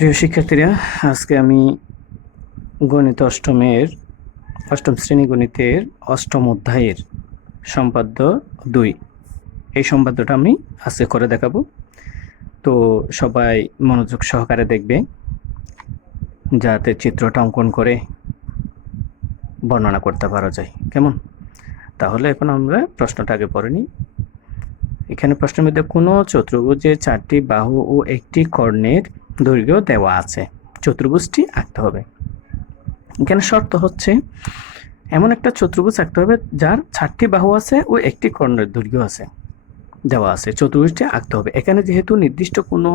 প্রিয় শিক্ষার্থীরা, আজকে আমি গণিত অষ্টমের, অষ্টম শ্রেণি গণিতের অষ্টম অধ্যায়ের সম্পাদ্য দুই। এই সম্পাদ্যটা আমি আজকে করে দেখাবো। তো সবাই মনোযোগ সহকারে দেখবে, যাতে চিত্রটা অঙ্কন করে বর্ণনা করতে পারা যায়। কেমন? তাহলে এখন আমরা প্রশ্নটা আগে পড়ে নিই। এখানে প্রশ্নের মধ্যে কোনো চতুর্ভুজে চারটি বাহু ও একটি কর্ণের দৈর্ঘ্য দেওয়া আছে। চতুর্ভুজটি আঁকতে হবে। এখানে শর্ত হচ্ছে, এমন একটা চতুর্ভুজ আঁকতে হবে যার চারটি বাহু আছে ও একটি কর্ণের দৈর্ঘ্য আছে, দেওয়া আছে। চতুর্ভুজটি আঁকতে হবে। এখানে যেহেতু নির্দিষ্ট কোনো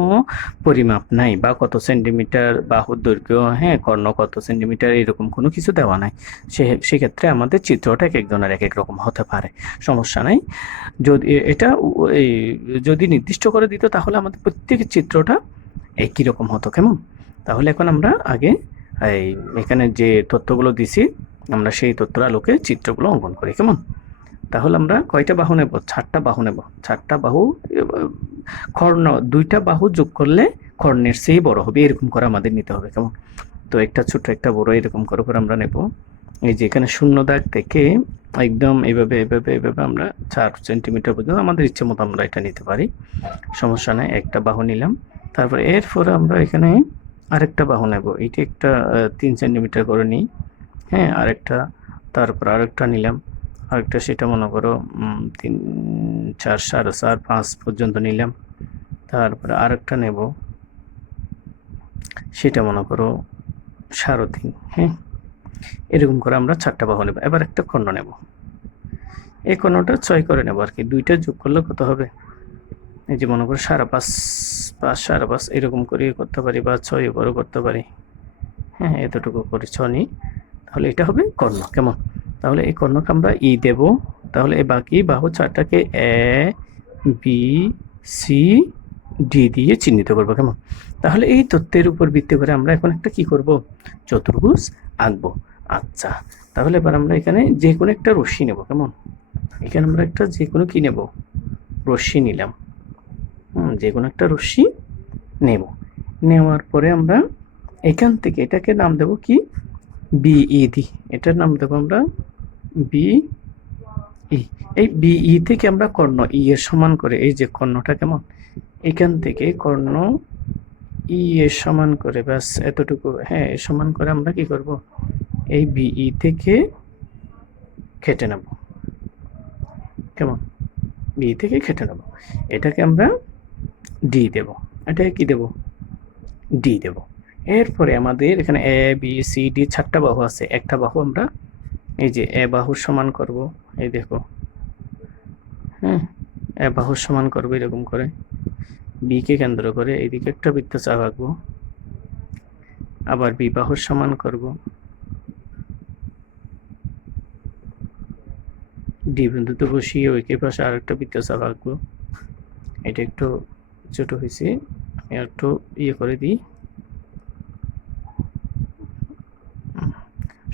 পরিমাপ নাই বা কত সেন্টিমিটার বাহুর দৈর্ঘ্য হ্যাঁ কর্ণ কত সেন্টিমিটার এরকম কোনো কিছু দেওয়া নাই, সে, সেক্ষেত্রে আমাদের চিত্রটা এক একজনের এক এক রকম হতে পারে। সমস্যা নাই। যদি এটা এই, যদি নির্দিষ্ট করে দিত তাহলে আমাদের প্রত্যেকের চিত্রটা একই রকম হতো, কেমন? তাহলে এখন আমরা আগে এই এখানে যে তথ্যগুলো দিছি, আমরা সেই তথ্যের আলোকে চিত্রগুলো অঙ্কন করি, কেমন? তাহলে আমরা কয়টা বাহু নেব? চারটা বাহু নেব। চারটা বাহু কর্ণ দুইটা বাহু যোগ করলে কর্ণের সেই বড় হবে, এরকম করে আমাদের নিতে হবে, কেমন? তো একটা ছোট একটা বড় এরকম করে করে আমরা নেব। এই যে এখানে শূন্য দাগ থেকে একদম এইভাবে এভাবে এভাবে আমরা চার সেন্টিমিটার পর্যন্ত আমাদের ইচ্ছে মতো আমরা এটা নিতে পারি। সমস্যা নেই, একটা বাহু নিলাম। তারপর এরপরে আমরা এখানে আরেকটা বাহু নেব। এইটা একটা তিন সেন্টিমিটার করে নিই। হ্যাঁ আরেকটা, তারপর আরেকটা নিলাম। আরেকটা সেটা মনে করো তিন, চার, সাড়ে চার, পাঁচ পর্যন্ত নিলাম। তারপরে আরেকটা নেব। সেটা মনে করো, সাড়ে তিন হ্যাঁ? এরকম করে আমরা চারটা বাহু নেব। এবার একটা খণ্ড নেব। এই খণ্ডটা ছয় করে নেব আর কি। দুইটা যোগ করলে কত হবে? এই যে মনে করো সাড়ে পাঁচ পাঁচ সাড়ে পাঁচ এরকম করে করতে পারি বা ছয় বড় করতে পারি। হ্যাঁ এতটুকু করে ছ তাহলে এটা হবে কর্ণ, কেমন? তাহলে এই কর্ণকে আমরা ই দেব। তাহলে এই বাকি বাহু চারটাকে এ, বি, সি, ডি দিয়ে চিহ্নিত করব, কেমন? তাহলে এই তথ্যের উপর ভিত্তি করে আমরা এখন একটা কি করব? চতুর্ভুজ আঁকবো। আচ্ছা তাহলে এবার আমরা এখানে যে কোনো একটা রশ্মি নেব, কেমন? এখানে আমরা একটা যে কোনো কি নেব? রশ্মি নিলাম। যে কোনো একটা রশ্মি নেব। নেওয়ার পরে আমরা এখান থেকে এটাকে নাম দেব কি? বিই দি এটার নাম দেবো আমরা বি ই এই বিই থেকে আমরা কর্ণ, ই এর সমান করে, এই যে কর্ণটা কেমন? এখান থেকে কর্ণ, ই এর সমান করে, ব্যাস, এতটুকু। হ্যাঁ সমান করে আমরা কি করব? এই বিই থেকে কেটে নেব। কেমন? বি থেকে কেটে নেব। এটাকে আমরা ডি দেব। এটা কি দেব? ডি দেব। এরপরে আমাদের এখানে এ বি সি ডি চারটা বাহু আছে। একটা বাহু আমরা এই যে এ বাহুর সমান করব। এই দেখো। হ্যাঁ এ বাহুর সমান করব এরকম করে। বি কে কেন্দ্র করে এইদিকে একটা বৃত্ত বৃত্তচাপ আঁকবো। আবার বি বাহুর সমান করব। ডি বিন্দুতে বসিয়ে ওইকে পাশে আর একটা বৃত্তচাপ আঁকবো। এটা একটু ছোট হয়েছে একটু ইয়ে করে দিই।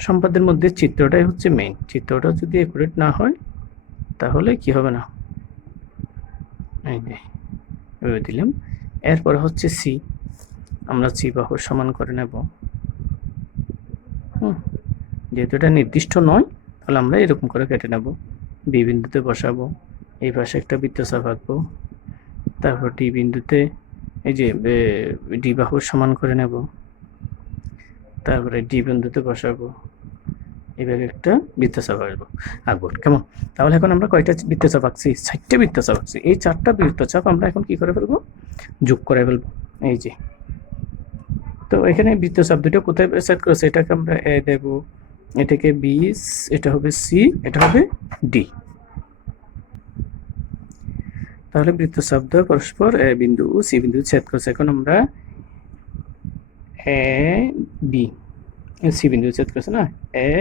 সম্পাদের মধ্যে চিত্রটাই হচ্ছে মেইন চিত্রটা যদি একুরেট না হয়, তাহলে কি হবে না? এই দিলাম। এরপরে হচ্ছে সি আমরা সি বাহুর সমান করে নেব। হুম, যেহেতু এটা নির্দিষ্ট নয়, তাহলে আমরা এরকম করে কেটে নেব। বি বিন্দুতে বসাবো, এই পাশে একটা বৃত্তচাপ আঁকবো। তারপর ডি বিন্দুতে এই যে ডি বাহু সমান করে নেব। তারপরে ডি বিন্দুতে বসাবো। এভাবে একটা বৃত্তচাপ আসব আঁকবো, কেমন? তাহলে এখন আমরা কয়টা বৃত্তচাপ আঁকছি? চারটে বৃত্তচাপ আঁকছি। এই চারটা বৃত্তচাপ আমরা এখন কি করে ফেলব? যোগ করে ফেলব। এই যে। তো এখানে বৃত্তচাপ দুটো কোথায় সেট করেছে? এটাকে আমরা এ দেব। এটাকে বি এটা হবে সি এটা হবে ডি তাহলে বৃত্তচাপ দ্বয় পরস্পর, এ বিন্দু, সি বিন্দু ছেদ করছে। এখন আমরা এ বি, সি বিন্দু ছেদ করেছে না? এ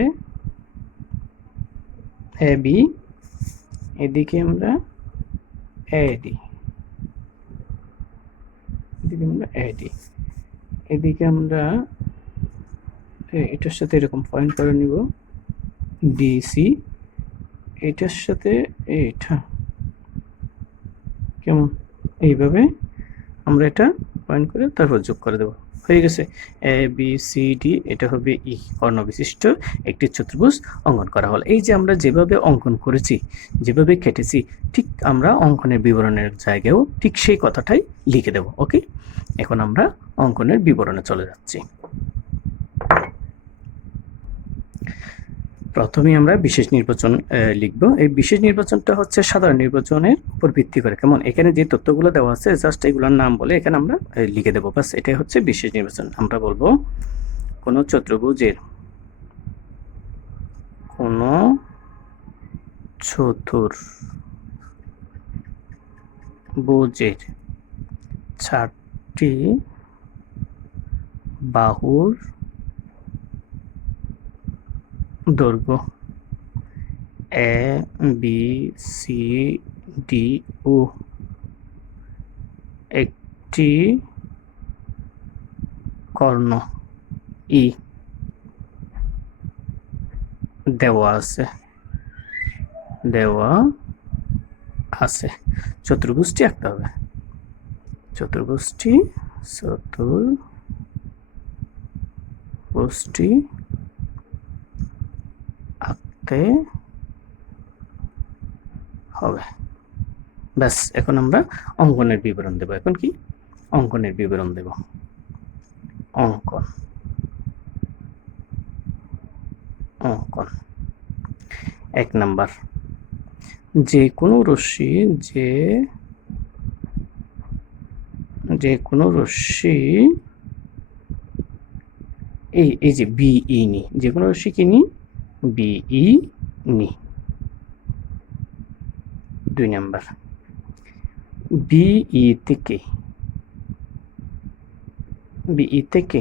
এ বি, এদিকে আমরা এ ডি, এদিকে আমরা এ ডি, এদিকে আমরা এটার সাথে এরকম পয়েন্ট করে নিব ডিসি এটার সাথে এইটা কেমন? এইভাবে আমরা এটা পয়েন্ট করে তারপর যোগ করে দেবো। হয়ে গেছে। এ বি সি ডি এটা হবে ই কর্ণ বিশিষ্ট একটি চতুর্ভুজ অঙ্কন করা হলো। এই যে আমরা যেভাবে অঙ্কন করেছি, যেভাবে কেটেছি, ঠিক আমরা অঙ্কনের বিবরণের জায়গায়ও ঠিক সেই কথাটাই লিখে দেব ওকে এখন আমরা অঙ্কনের বিবরণে চলে যাচ্ছি। প্রথমে আমরা বিশেষ নির্বাচন লিখব। এই বিশেষ নির্বাচনটা হচ্ছে সাধারণ নির্বাচনের উপর ভিত্তি করে। কেমন? এখানে যে তথ্যগুলো দেওয়া আছে জাস্ট এগুলোর নাম বলে এখানে আমরা লিখে দেবো। বাস এটাই হচ্ছে বিশেষ নির্বাচন। আমরা বলব, কোনো চতুর্ভুজের কোনো চতুর্ভুজের চারটি বাহুর দৈর্ঘ্য এ, বি, সি, ডি ও একটি কর্ণ, ই। দেওয়া আছে। দেওয়া আছে। চতুর্ভুজটি আঁকতে হবে। চতুর্ভুজটি চতুর্ভুজটি আঁকতে হবে। ব্যাস, এখন আমরা অঙ্কনের বিবরণ দেব। এখন কি? অঙ্কনের বিবরণ দেব। অঙ্কন। অঙ্কন। এক নাম্বার। যে কোনো রশ্মি যে যে কোনো রশ্মি এই এই যে বিই নি, যে কোনো রশ্মি কি নি? বিই নি। দুই নাম্বার। বিই থেকে বিই থেকে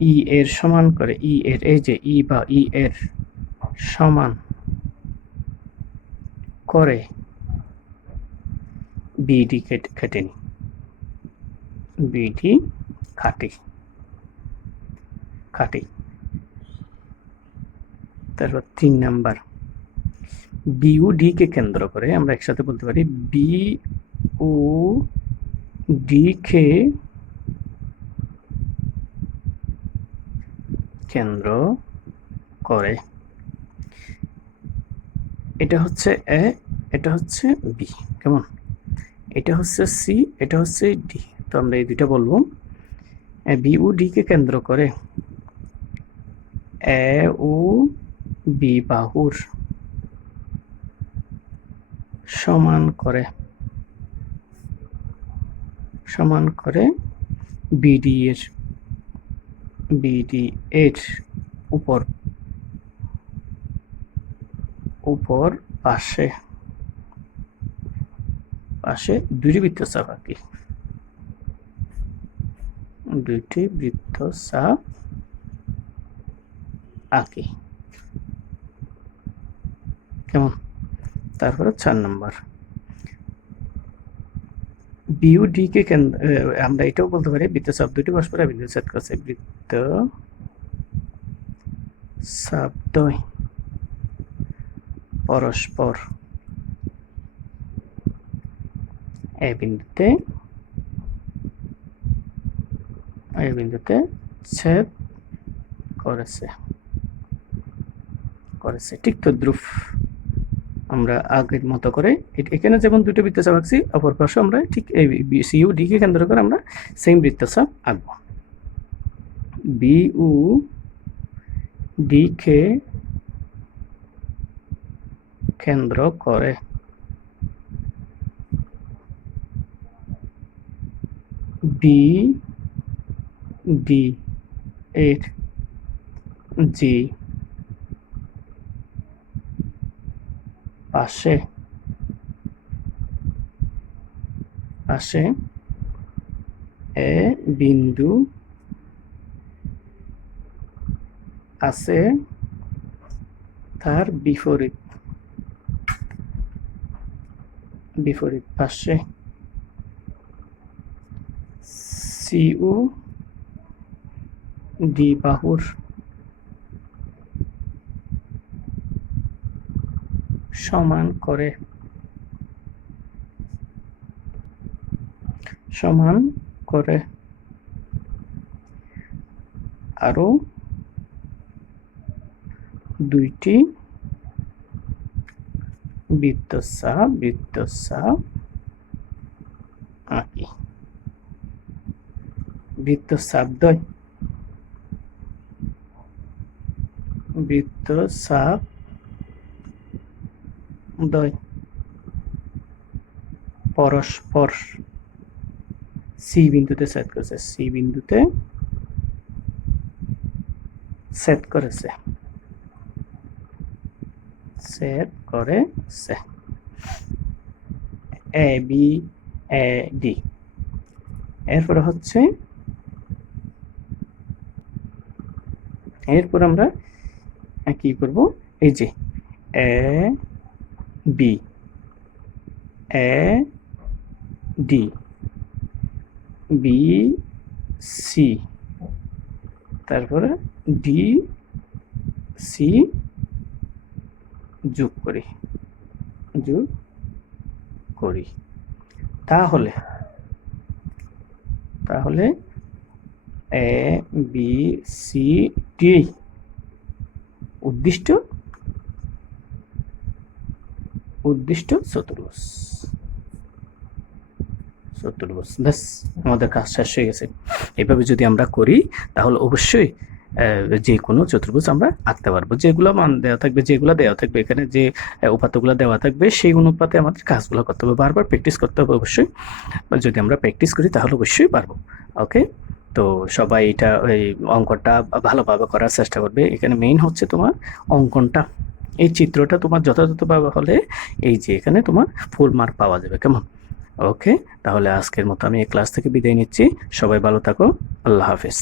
ই এর সমান করে, ই এর, এই যে ই বা ই এর সমান করে বিডি কেটে নি। বিডি কাটি কাটি তারপর তিন নাম্বার। বিউ ডি কে কেন্দ্র করে আমরা একসাথে বলতে পারি বি ও ডি কে কেন্দ্র করে। এটা হচ্ছে এ এটা হচ্ছে বি কেমন? এটা হচ্ছে সি এটা হচ্ছে ডি তো আমরা এই দুইটা বলব। বি ও ডি কে কেন্দ্র করে এ ও বি বাহুর সমান করে সমান করে বিডি এর বিডি এর উপর উপর পাশে পাশে দুটি বৃত্তচাপ আঁকি। দুইটি বৃত্তচাপ আঁকি। কেমন? তারপরে চার নম্বর। বিউডি কে কেন্দ্র আমরা এটাও বলতে পারি বৃত্তচাপ দুটি বিন্দু ছেদ করছে। বৃত্ত চাপদ্বয় পরস্পর এই বিন্দুতে এই বিন্দুতে ছেদ করেছে। করেছে। ঠিক তো দ্রুপ আমরা আগের মতো করে এখানে যেমন দুটো বৃত্তচাপ আঁকছি, অপর পাশে আমরা ঠিক এই সিইউ ডি কে কেন্দ্র করে আমরা সেম বৃত্তচাপ আঁকবো। বি উ ডি কে কেন্দ্র করে। বি ডি এর জি পাশে পাশে এ বিন্দু. আছে তার বিপরীত। বিপরীত পাশে। সিউ ডি বাহুর সমান করে। সমান করে। আরও দুইটি বৃত্তচাপ বৃত্তচাপ আঁকি। বৃত্তচাপ দ্বয় দ্বয় পরস্পর সি বিন্দুতে সেট করেছে। সি বিন্দুতে সেট করেছে। সেট করেছে। এ বি এ ডি এরপরে হচ্ছে এরপর আমরা কি করব? এই যে A B A D B C তারপরে ডি সি যোগ করি। যোগ করি। তাহলে তাহলে এ বি সি ডি উদ্দিষ্ট উদ্দিষ্ট চতুর্ভুজ। চতুর্ভুজ, ব্যাস, আমাদের কাজ শেষ হয়ে গেছে। এভাবে যদি আমরা করি, তাহলে অবশ্যই যে কোনো চতুর্ভুজ আমরা আঁকতে পারব। যেগুলো মান দেওয়া থাকবে, যেগুলো দেওয়া থাকবে এখানে, যে উপাত্তগুলো দেওয়া থাকবে, সেই অনুপাতে আমাদের কাজগুলো করতে হবে। বারবার প্র্যাকটিস করতে হবে অবশ্যই। যদি আমরা প্র্যাকটিস করি, তাহলে অবশ্যই পারব। ওকে? তো সবাই এটা ওই অঙ্কনটা ভালোভাবে করার চেষ্টা করবে। এখানে মেইন হচ্ছে তোমার অঙ্কনটা। এই চিত্রটা তোমার যথাযথভাবে হলে এই যে এখানে তোমার ফুল মার্ক পাওয়া যাবে, কেমন? ওকে তাহলে আজকের মতো আমি এই ক্লাস থেকে বিদায় নিচ্ছি। সবাই ভালো থাকো, আল্লাহ হাফেজ।